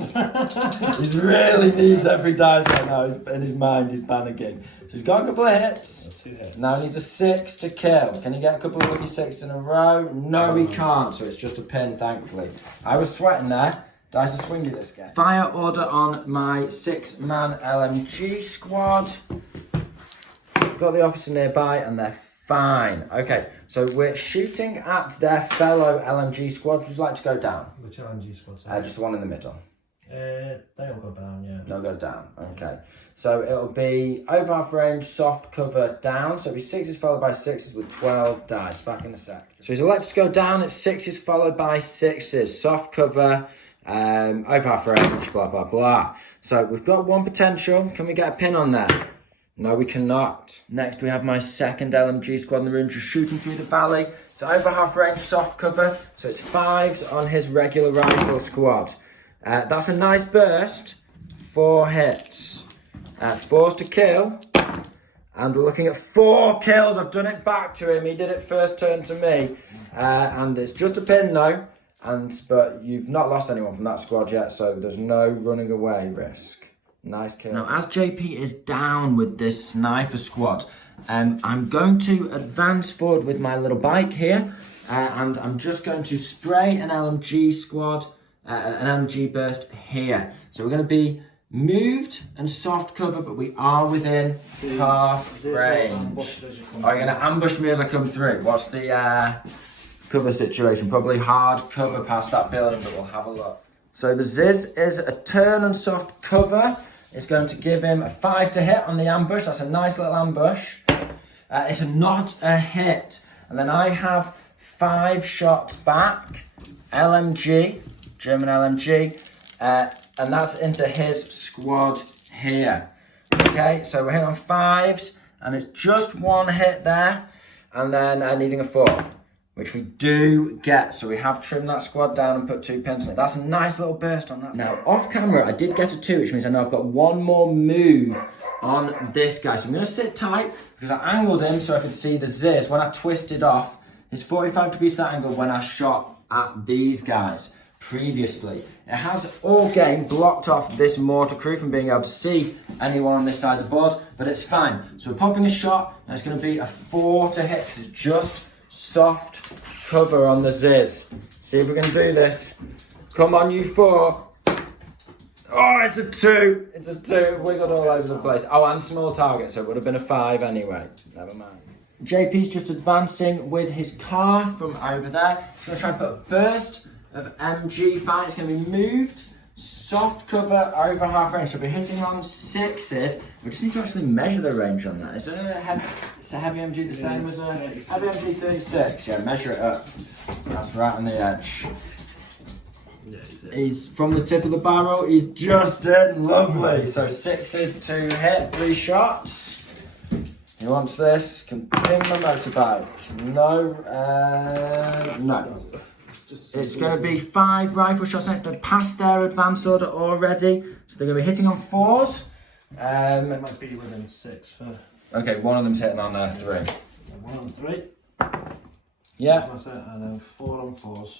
He really needs every dice right now. In his mind, he's panicking. So he's got a couple of hits. 2 hits. Now he needs a 6 to kill. Can he get a couple of lucky 6s in a row? No, he can't, so it's just a pin, thankfully. I was sweating there. Dice are swingy this game. Fire order on my 6-man LMG squad. Got the officer nearby, and they're fine. Okay, so we're shooting at their fellow LMG squad. Would you like to go down? Which LMG squad? Just the one in the middle. They'll go down, yeah. They'll go down, okay. So it'll be over half range, soft cover down. So it'll be 6s followed by 6s with 12 dice. Back in a sec. So he's elected to go down. It's 6s followed by 6s. Soft cover, over half range, blah, blah, blah. So we've got 1 potential. Can we get a pin on there? No, we cannot. Next, we have my 2nd LMG squad in the room, just shooting through the valley. So over half range, soft cover. So it's 5s on his regular rifle squad. That's a nice burst. 4 hits. 4s to kill. And we're looking at 4 kills. I've done it back to him. He did it first turn to me. And it's just a pin though. But you've not lost anyone from that squad yet, so there's no running away risk. Nice kill. Now, as JP is down with this sniper squad, I'm going to advance forward with my little bike here. and I'm just going to spray an LMG squad, an LMG burst here. So we're going to be moved and soft cover, but we are within half range. Are you going to ambush me as I come through? What's the cover situation? Probably hard cover past that building, but we'll have a look. So the Ziz is a turn and soft cover. It's going to give him a 5 to hit on the ambush. That's a nice little ambush. It's not a hit. And then I have 5 shots back. LMG, German LMG. And that's into his squad here. Okay, so we're hitting on 5s. And it's just 1 hit there. And then needing a 4. Which we do get. So we have trimmed that squad down and put 2 pins on it. That's a nice little burst on that. Now, off camera, I did get a 2, which means I know I've got 1 more move on this guy. So I'm going to sit tight because I angled him so I could see the Ziz. When I twisted off, it's 45 degrees to that angle when I shot at these guys previously. It has all game blocked off this mortar crew from being able to see anyone on this side of the board, but it's fine. So we're popping a shot, and it's going to be a 4 to hit because it's just soft cover on the Ziz. See if we can do this. Come on, you 4. Oh, it's a 2. It's a 2. Wiggled all over the place. Oh, and small target, so it would have been a 5 anyway. Never mind. JP's just advancing with his car from over there. He's going to try and put a burst of MG fire. It's going to be moved. Soft cover over half range. So we'll be hitting on 6s. We just need to actually measure the range on that. Is it a heavy MG the same as a heavy MG 36? Yeah, measure it up. That's right on the edge. He's from the tip of the barrel. He's just in. Lovely. So 6s to hit, 3 shots. He wants this. Can ping the motorbike. No. No. It's going to be 5 rifle shots next. They've passed their advance order already. So they're going to be hitting on 4s. It might be within 6 for... Okay, one of them's hitting on 3. 1 on 3. Yeah. That's it. And then 4 on 4s.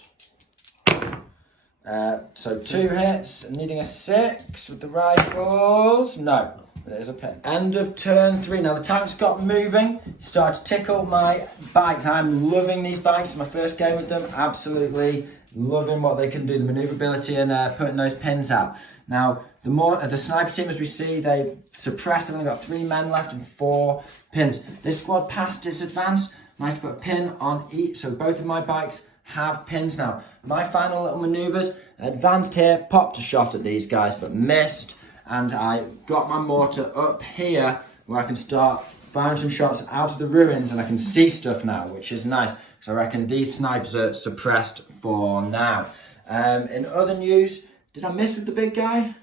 So 2 hits, needing a 6 with the rifles. No, there's a pin. End of turn 3. Now the tank's got moving. Started to tickle my bikes. I'm loving these bikes. It's my first game with them. Absolutely loving what they can do, the maneuverability and putting those pins out. Now the sniper team, as we see, they've suppressed. They've only got 3 men left and 4 pins. This squad passed its advance. Managed to put a pin on each. So both of my bikes have pins now. My final little manoeuvres, advanced here, popped a shot at these guys but missed, and I got my mortar up here where I can start firing some shots out of the ruins and I can see stuff now, which is nice. So I reckon these snipers are suppressed for now. In other news, did I miss with the big guy?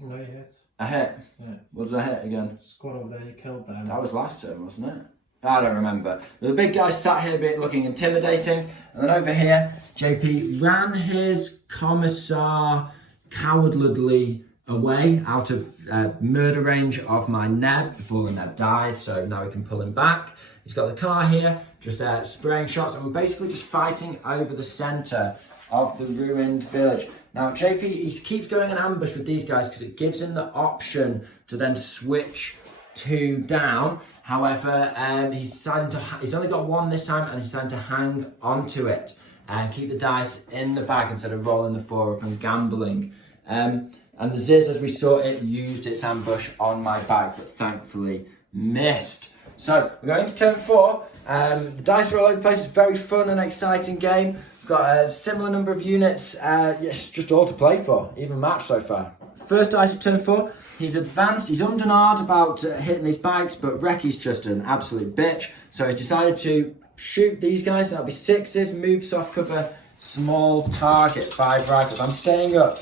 No, you hit. I hit? Yeah. What did I hit again? Squad over there, you killed them. That was last turn, wasn't it? I don't remember. The big guy sat here looking intimidating. And then over here, JP ran his commissar cowardly away out of murder range of my Neb before the Neb died. So now we can pull him back. He's got the car here, just spraying shots. And we're basically just fighting over the centre of the ruined village. Now, JP, he keeps going in ambush with these guys because it gives him the option to then switch to down. However, he's only got 1 this time and he's decided to hang onto it and keep the dice in the bag instead of rolling the 4 up and gambling. And the Ziz, as we saw, it used its ambush on my bike, but thankfully missed. So we're going to turn 4. The dice are all over the place. It's a very fun and exciting game. We've got a similar number of units. Yes, just all to play for, even match so far. First dice of turn 4. He's advanced, he's undernard about hitting these bikes, but Recky's just an absolute bitch. So he's decided to shoot these guys. That'll be 6s, move, soft cover, small target, 5 rifles. I'm staying up.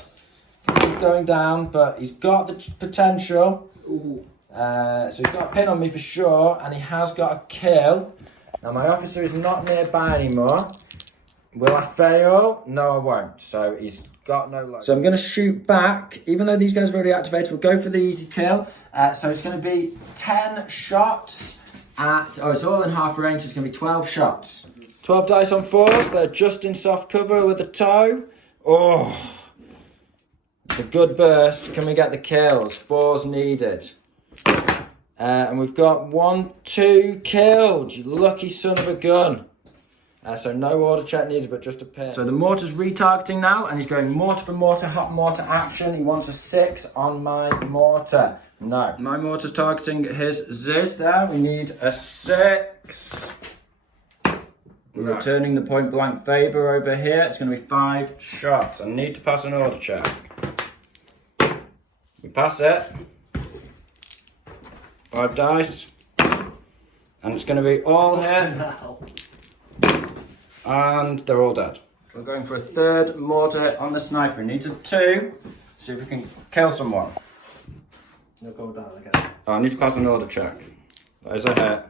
Keep going down, but he's got the potential. So he's got a pin on me for sure, and he has got a kill. Now my officer is not nearby anymore. Will I fail? No, I won't. So he's got no luck. So I'm going to shoot back. Even though these guys are already activated, we'll go for the easy kill. So it's going to be 10 shots at... Oh, it's all in half range. So it's going to be 12 shots. 12 dice on 4s. They're just in soft cover with a toe. Oh, it's a good burst. Can we get the kills? 4s needed. And we've got 1, 2 killed. You lucky son of a gun. So no order check needed, but just a pin. So the mortar's retargeting now, and he's going mortar for mortar, hot mortar action. He wants a 6 on my mortar. No. My mortar's targeting his Ziz there. We need a 6. We're returning the point blank favour over here. It's going to be 5 shots. I need to pass an order check. We pass it. 5 dice. And it's going to be all here. And they're all dead. We're going for a 3rd mortar hit on the sniper. He needs a 2. See if we can kill someone. They'll go down again. Oh, I need to pass an order check. That is a hit.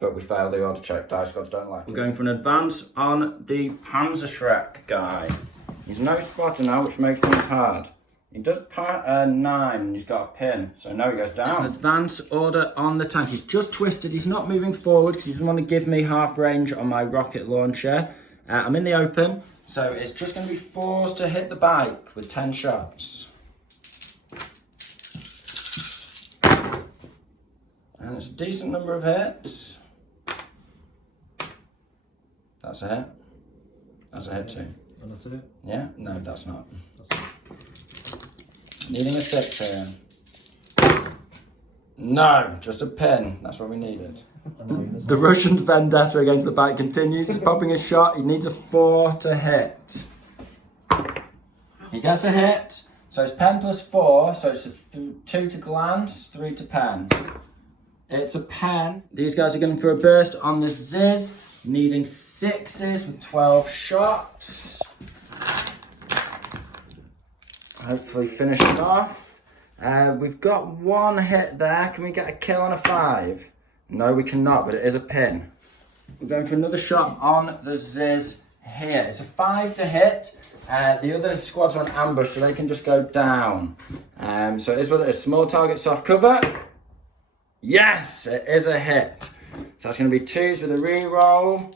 But we failed the order check. Dice gods don't like it. We're going for an advance on the Panzerschreck guy. He's no spotter now, which makes things hard. He does part 9 and he's got a pin, so now he goes down. It's an advance order on the tank. He's just twisted, he's not moving forward because he doesn't want to give me half range on my rocket launcher. I'm in the open, so it's just going to be 4s to hit the bike with 10 shots. And it's a decent number of hits. That's a hit. That's a hit too. And that's it? Yeah? No, that's not. That's it. Needing a 6 here. No, just a pin. That's what we needed. The Russian vendetta against the bike continues. He's popping a shot. He needs a 4 to hit. He gets a hit. So it's pen plus 4. So it's a 2 to glance, 3 to pen. It's a pen. These guys are going for a burst on the Ziz. Needing 6s with 12 shots. Hopefully finish it off. We've got 1 hit there. Can we get a kill on a 5? No, we cannot, but it is a pin. We're going for another shot on the Ziz here. It's a 5 to hit. The other squads are on ambush, so they can just go down. So it is what it is. Small target, soft cover. Yes, it is a hit. So that's going to be 2s with a reroll.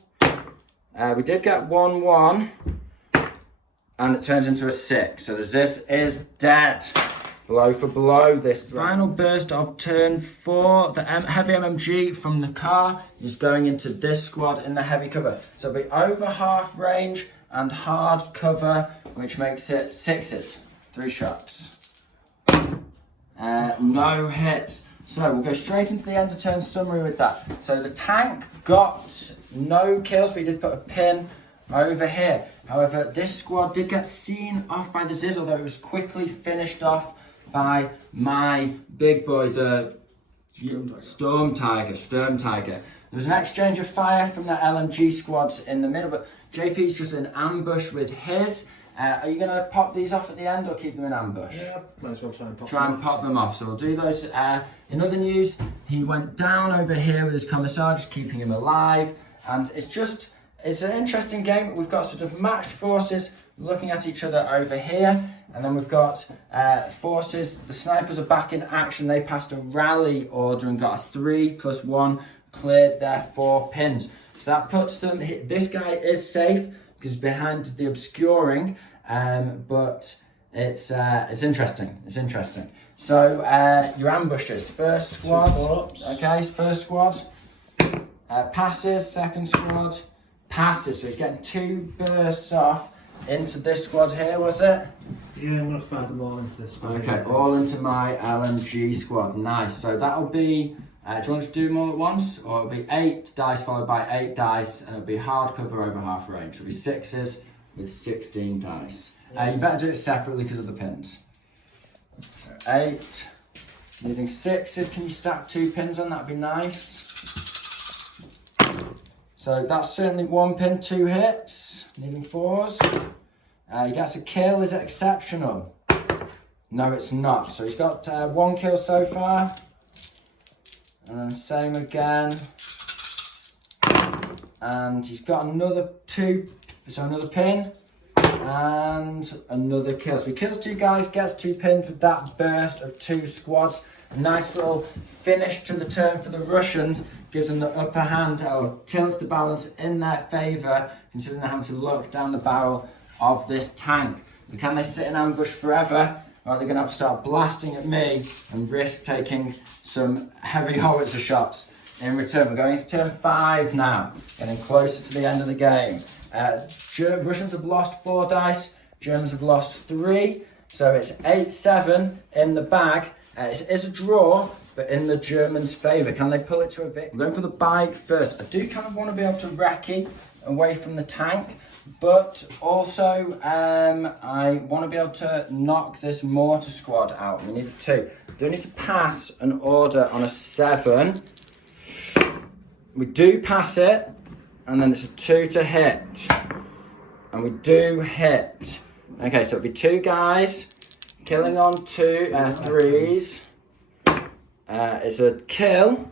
We did get 1-1. And it turns into a 6. So the Ziz is dead. Blow for blow. This final burst of turn 4. The heavy MMG from the car is going into this squad in the heavy cover. So it'll be over half range and hard cover, which makes it 6s. 3 shots. No hits. So we'll go straight into the end of turn summary with that. So the tank got no kills. We did put a pin over here. However, this squad did get seen off by the Ziz, although it was quickly finished off by my big boy, the Storm Tiger. There was an exchange of fire from the LMG squads in the middle, but JP's just in ambush with his. Are you going to pop these off at the end or keep them in ambush? Yeah, might as well try and pop them off. So we'll do those. In other news, he went down over here with his commissar, just keeping him alive. And it's an interesting game. We've got sort of matched forces looking at each other over here. And then we've got forces, the snipers are back in action. They passed a rally order and got a 3+1, cleared their 4 pins. So that puts them, this guy is safe because he's behind the obscuring, but it's interesting. It's interesting. So your ambushes, first squad, okay, first squad, passes, second squad, passes. So he's getting 2 bursts off into this squad here, was it? Yeah, I'm going to find them all into this squad. Okay, all into my LMG squad. Nice. So that'll be, do you want to do them all at once? Or it'll be 8 dice followed by 8 dice, and it'll be hard cover over half range. It'll be 6s with 16 dice. You better do it separately because of the pins. So 8, needing 6s. Can you stack 2 pins on? That'd be nice. So that's certainly 1 pin, 2 hits. Needing 4s. He gets a kill. Is it exceptional? No, it's not. So he's got 1 kill so far. And then same again. And he's got another 2. So another pin. And another kill. So he kills 2 guys, gets 2 pins with that burst of 2 squads. A nice little finish to the turn for the Russians. Gives them the upper hand, or tilts the balance in their favour, considering they're having to look down the barrel of this tank. But can they sit in ambush forever, or are they going to have to start blasting at me and risk taking some heavy howitzer shots in return. We're going to turn 5 now, getting closer to the end of the game. Russians have lost 4 dice, Germans have lost 3, so it's 8-7 in the bag. It is a draw, but in the Germans' favour. Can they pull it to a victory? We're going for the bike first. I do kind of want to be able to recce away from the tank, but also I want to be able to knock this mortar squad out. We need a 2. Do need to pass an order on a 7. We do pass it, and then it's a 2 to hit. And we do hit. Okay, so it'll be 2 guys killing on 2 3s. It's a kill.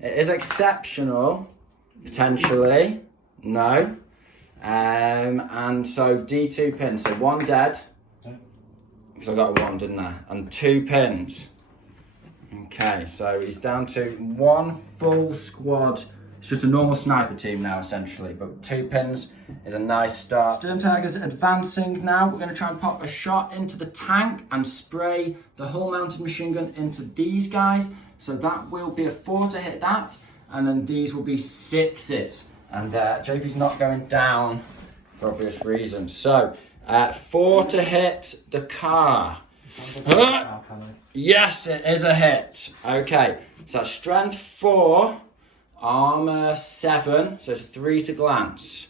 It is exceptional, potentially. No. And so D2 pins. So 1 dead. Because I got a 1, didn't I? And 2 pins. Okay, so he's down to 1 full squad. It's just a normal sniper team now, essentially, but 2 pins is a nice start. Sturmtiger's advancing now. We're going to try and pop a shot into the tank and spray the hull mounted machine gun into these guys. So that will be a 4 to hit that, and then these will be 6s. And JP's not going down for obvious reasons. So 4 to hit the car. Yes, it is a hit. Okay, so strength 4. Armour 7, so it's 3 to glance.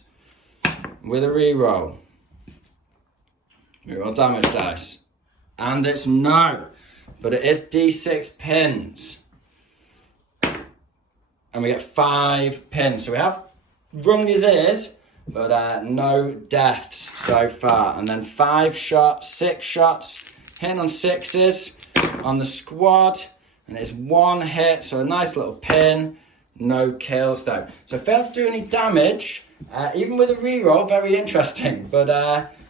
With a reroll. Reroll damage dice. And it's no. But it is D6 pins. And we get 5 pins. So we have rung his ears, but no deaths so far. And then 5 shots, 6 shots. Hitting on 6s on the squad. And it's 1 hit, so a nice little pin. No kills though. So failed to do any damage, even with a reroll, very interesting. But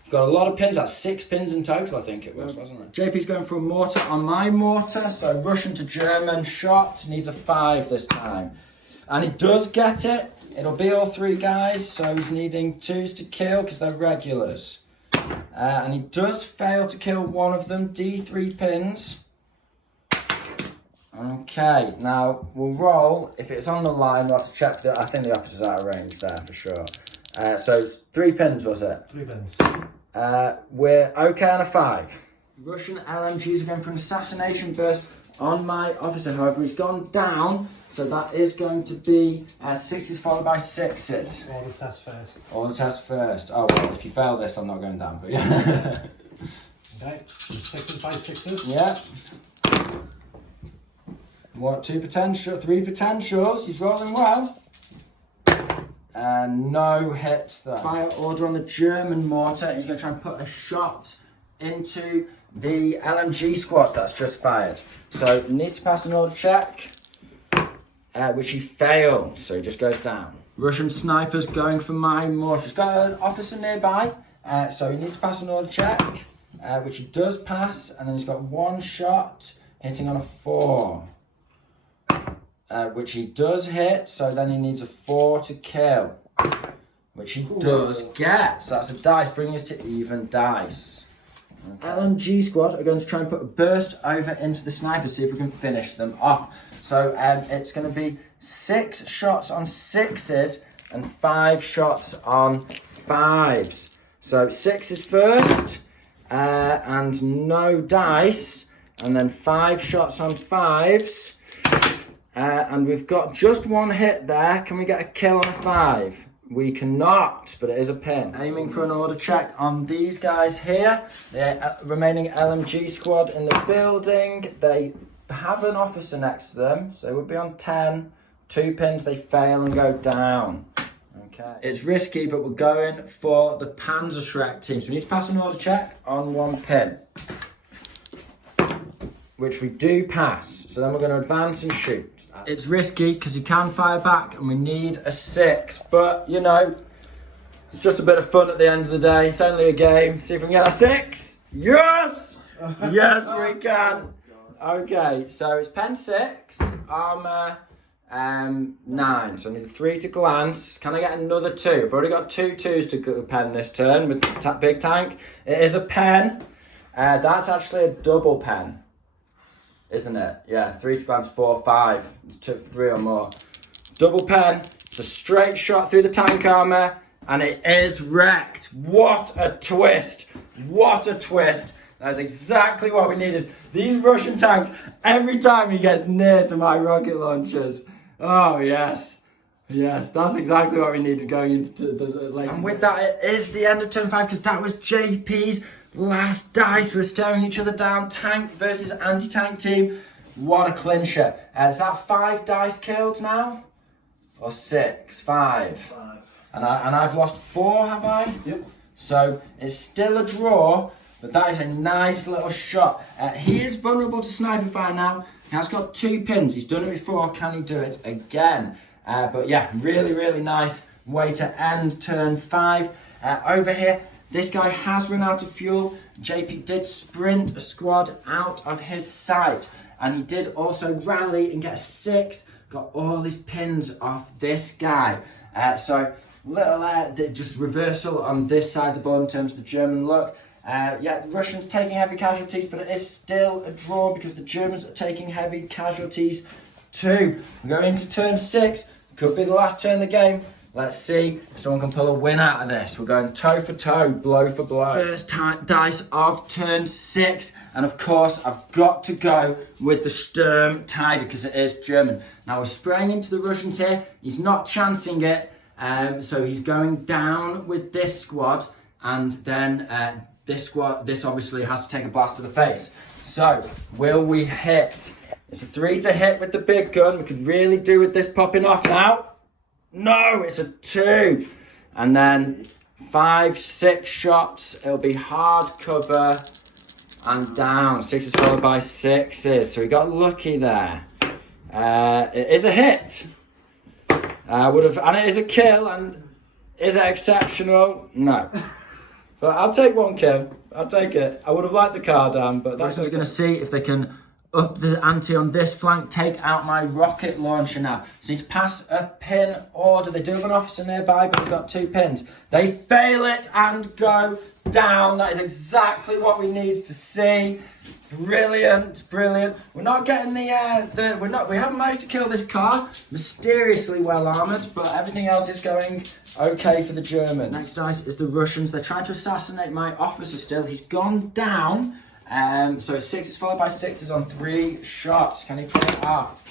got a lot of pins, that's 6 pins in total I think it was, wasn't it? JP's going for a mortar on my mortar, so Russian to German shot, needs a 5 this time. And he does get it, it'll be all 3 guys, so he's needing 2s to kill because they're regulars. And he does fail to kill one of them, D3 pins. Okay, now we'll roll. If it's on the line, we'll have to check that. I think the officer's out of range there for sure. So it's 3 pins, was it? 3 pins. We're okay on a 5. Russian LMGs are going for an assassination burst on my officer. However, he's gone down, so that is going to be 6s followed by 6s. All the tests first. All the tests first. Oh well, if you fail this, I'm not going down. But yeah. Okay, 6s by 6s. Yeah. What, 3 potentials, he's rolling well. And no hits there. Fire order on the German mortar. He's going to try and put a shot into the LMG squad that's just fired. So he needs to pass an order check, which he failed, so he just goes down. Russian snipers going for my mortar. He's got an officer nearby, so he needs to pass an order check, which he does pass, and then he's got 1 shot hitting on a 4. Which he does hit, so then he needs a 4 to kill, which he does get. So that's a dice, bringing us to even dice. Okay. LMG squad are going to try and put a burst over into the sniper, see if we can finish them off. So it's going to be 6 shots on 6s and 5 shots on 5s. So 6s first, and no dice, and then 5 shots on 5s. And we've got just 1 hit there. Can we get a kill on a 5? We cannot, but it is a pin. Aiming for an order check on these guys here. The remaining LMG squad in the building. They have an officer next to them, so it would be on 10. 2 pins, they fail and go down. Okay. It's risky, but we're going for the Panzerschreck team. So we need to pass an order check on 1 pin, which we do pass. So then we're going to advance and shoot. It's risky because he can fire back and we need a 6. But, you know, it's just a bit of fun at the end of the day. It's only a game. See if we can get a 6. Yes! Yes, we can. Okay, so it's pen 6, armour 9. So I need a 3 to glance. Can I get another 2? I've already got 2 2s to pen this turn with the big tank. It is a pen. That's actually a double pen, isn't it? Yeah, 3 to glance, 4, 5. It's 3 or more. double pen. It's a straight shot through the tank armor, and it is wrecked. What a twist! What a twist! That's exactly what we needed. These Russian tanks, every time he gets near to my rocket launchers. Oh, yes. Yes, that's exactly what we needed going into the late. And with that, it is the end of turn 5, because that was JP's last dice. We're staring each other down. Tank versus anti-tank team. What a clincher. Is that 5 dice killed now? Or 6? 5. 5. And I've lost 4, have I? Yep. So it's still a draw, but that is a nice little shot. He is vulnerable to sniper fire now. He has got 2 pins. He's done it before. Can he do it again? But yeah, really, really nice way to end turn 5. Over here, this guy has run out of fuel. JP did sprint a squad out of his sight, and he did also rally and get a 6. Got all his pins off this guy. So little just reversal on this side of the board in terms of the German look. Yeah, the Russians taking heavy casualties, but it is still a draw because the Germans are taking heavy casualties too. We're going into turn 6. Could be the last turn of the game. Let's see if someone can pull a win out of this. We're going toe for toe, blow for blow. First dice of turn 6. And of course, I've got to go with the Sturm Tiger because it is German. Now we're spraying into the Russians here. He's not chancing it. So he's going down with this squad. And then this obviously has to take a blast to the face. So, will we hit? It's a 3 to hit with the big gun. We could really do with this popping off now. No, it's a 2. And then 5, 6 shots. It'll be hard cover and down. 6s followed by 6s. So we got lucky there. It is a hit. And it is a kill. And is it exceptional? No. But I'll take 1 kill. I'll take it. I would have liked the car down, but that's what we're going to see if they can up the ante on this flank, take out my rocket launcher now. So need to pass a pin order. They do have an officer nearby, but they've got 2 pins. They fail it and go down. That is exactly what we need to see. Brilliant, brilliant. We're not getting we haven't managed to kill this car. Mysteriously well armoured, but everything else is going okay for the Germans. Next dice is the Russians. They're trying to assassinate my officer still. He's gone down. So it's 6s followed by 6s on 3 shots. Can he pull it off?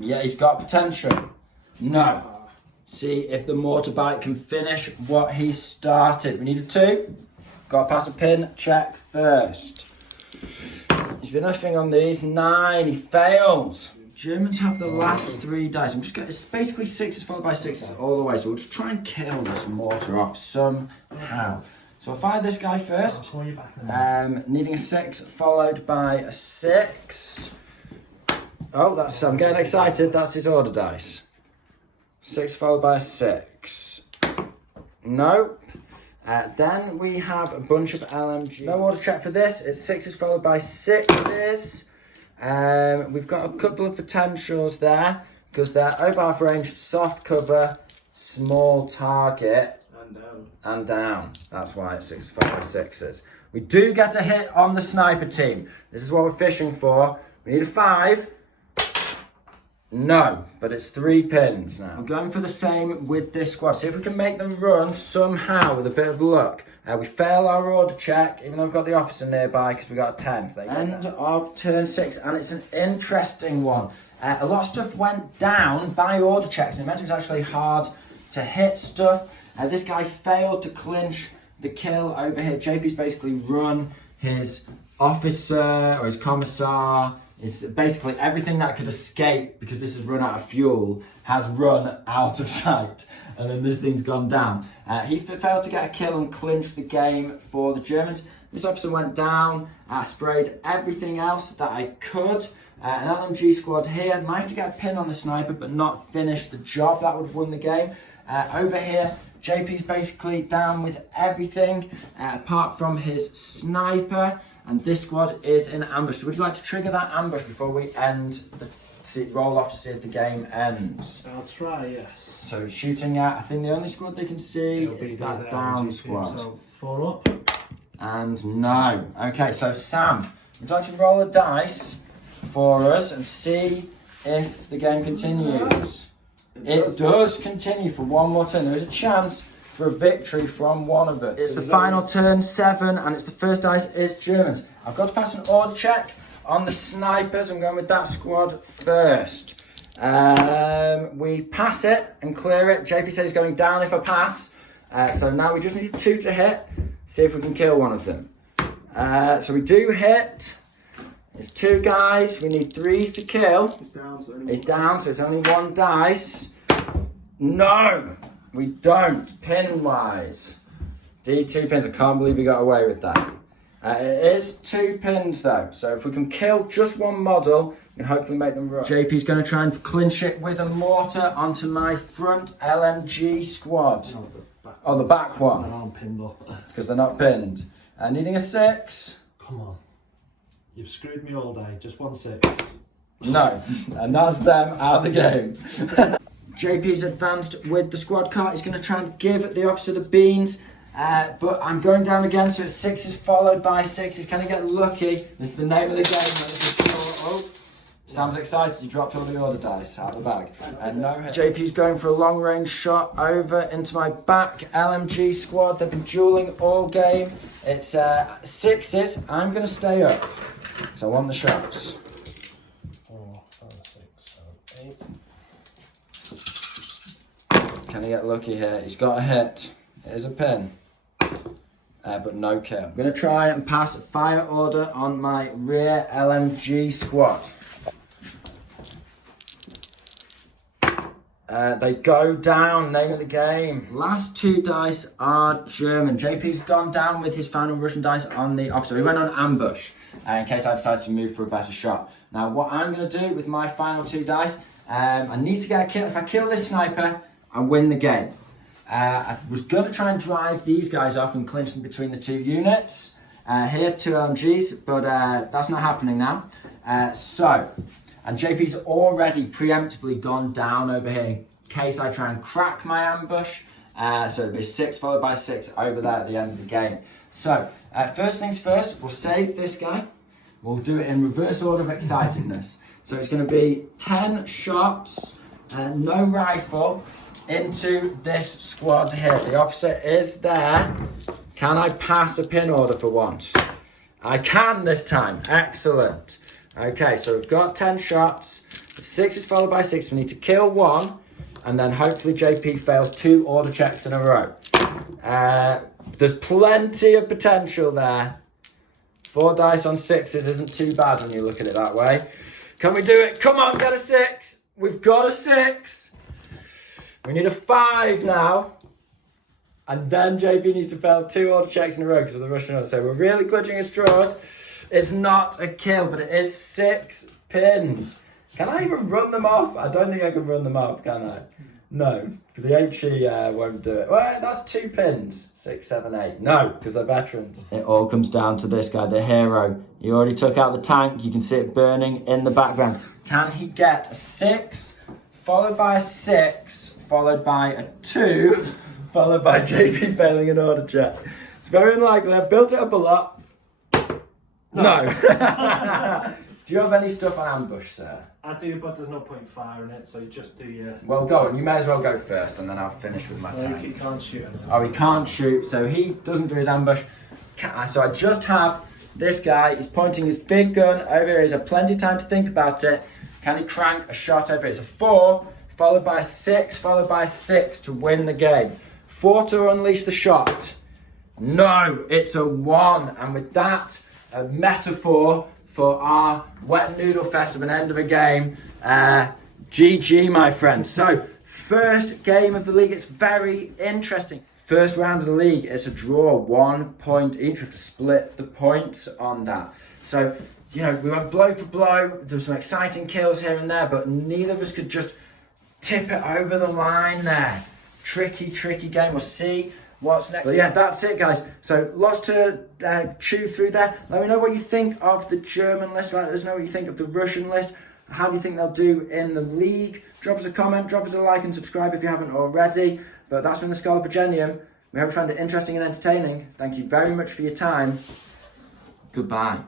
Yeah, he's got potential. No. See if the motorbike can finish what he started. We need a 2. Got to pass a pin check first. He's been nothing on these. 9. He fails. Germans have the last 3 dice. It's basically 6s followed by 6s all the way. So we'll just try and kill this mortar off somehow. So I'll fire this guy first. Needing a 6 followed by a 6. Oh, I'm getting excited. That's his order dice. 6 followed by a 6. Nope. Then we have a bunch of LMG. No order check for this. It's 6s followed by 6s. We've got a couple of potentials there because they're over half range, soft cover, small target. And down. That's why it's 6 followed by 6s. We do get a hit on the sniper team. This is what we're fishing for. We need a 5. No, but it's 3 pins now. I'm going for the same with this squad. See if we can make them run somehow with a bit of luck. We fail our order check, even though we've got the officer nearby because we got a 10. So end of turn 6, and it's an interesting one. A lot of stuff went down by order checks, and it meant it was actually hard to hit stuff. This guy failed to clinch the kill over here. JP's basically run his officer or his commissar. It's basically everything that could escape because this has run out of fuel has run out of sight. And then this thing's gone down. He failed to get a kill and clinch the game for the Germans. This officer went down. I sprayed everything else that I could. An LMG squad here managed to get a pin on the sniper but not finish the job. That would have won the game. Over here, JP's basically down with everything apart from his sniper, and this squad is in ambush. So would you like to trigger that ambush before we end roll off to see if the game ends? I'll try, yes. So shooting at, I think the only squad they can see is that down squad. So 4 up. And no. Okay, so Sam, would you like to roll a dice for us and see if the game continues? It does continue for one more turn. There is a chance for a victory from one of us. It's the final turn, 7, and it's the first dice is Germans. I've got to pass an order check on the snipers. I'm going with that squad first. We pass it and clear it. JP says he's going down if I pass. So now we just need 2 to hit. See if we can kill one of them. So we do hit. It's 2 guys. We need 3s to kill. It's down, so it's only 1 dice. No, we don't. Pin wise. D2 pins. I can't believe we got away with that. It is 2 pins though. So if we can kill just 1 model, we can hopefully make them run. JP's going to try and clinch it with a mortar onto my front LMG squad. Oh, the back one. They're not pinned up. Because they're not pinned. Needing a 6. Come on. You've screwed me all day. Just 1 6. No. And that's them out of the game. JP's advanced with the squad car. He's going to try and give the officer the beans. But I'm going down again, so it's 6s followed by 6s. Can he get lucky? This is the name of the game. Oh, Sam's excited. He dropped all the order dice out of the bag. And no hit. JP's going for a long range shot over into my back LMG squad. They've been dueling all game. It's 6s. I'm going to stay up. So I want the shots. 4, 5, 6, 7, 8. Can he get lucky here? He's got a hit. It is a pin. But no kill. I'm going to try and pass a fire order on my rear LMG squad. They go down, name of the game. Last 2 dice are German. JP's gone down with his final Russian dice on the officer. He went on ambush in case I decided to move for a better shot. Now what I'm going to do with my final 2 dice, I need to get a kill. If I kill this sniper, I win the game. I was going to try and drive these guys off and clinch them between the 2 units. Here, 2 LMGs, but that's not happening now. And JP's already preemptively gone down over here in case I try and crack my ambush. So it'll be 6 followed by 6 over there at the end of the game. So first things first, we'll save this guy. We'll do it in reverse order of excitedness. So it's going to be 10 shots, no rifle, into this squad here. The officer is there. Can I pass a pin order for once? I can this time. Excellent. Okay, so we've got 10 shots. 6 is followed by 6. We need to kill 1. And then hopefully JP fails 2 order checks in a row. There's plenty of potential there. 4 dice on 6s isn't too bad when you look at it that way. Can we do it? Come on, get a 6. We've got a 6. We need a 5 now. And then JP needs to fail 2 order checks in a row because of the Russian order. So we're really clutching at straws. It's not a kill, but it is 6 pins. Can I even run them off? I don't think I can run them off, can I? No, because the HE won't do it. Well, that's 2 pins. 6, 7, 8. No, because they're veterans. It all comes down to this guy, the hero. He already took out the tank. You can see it burning in the background. Can he get a 6, followed by a 6, followed by a 2, followed by JP failing an order check? It's very unlikely. I've built it up a lot. No. Do you have any stuff on ambush, sir? I do, but there's no point firing it, so you just do your... Well, go on. You may as well go first, and then I'll finish with my tank. He can't shoot him. Oh, he can't shoot, so he doesn't do his ambush. So I just have this guy. He's pointing his big gun over here. He's had plenty of time to think about it. Can he crank a shot over here? It's a 4, followed by a 6, followed by a 6 to win the game. 4 to unleash the shot. No, it's a 1. And with that, a metaphor for our wet noodle fest of an end of a game. GG, my friend. So, first game of the league. It's very interesting. First round of the league, it's a draw, 1 point each. We have to split the points on that. So, you know, we went blow for blow. There was some exciting kills here and there, but neither of us could just tip it over the line there. Tricky game. We'll see what's next. But yeah, that's it, guys. So lots to chew through there. Let me know what you think of the German list. Let us know what you think of the Russian list. How do you think they'll do in the league? Drop us a comment, drop us a like and subscribe if you haven't already. But that's been the Scholar Progenium. We hope you found it interesting and entertaining. Thank you very much for your time. Goodbye.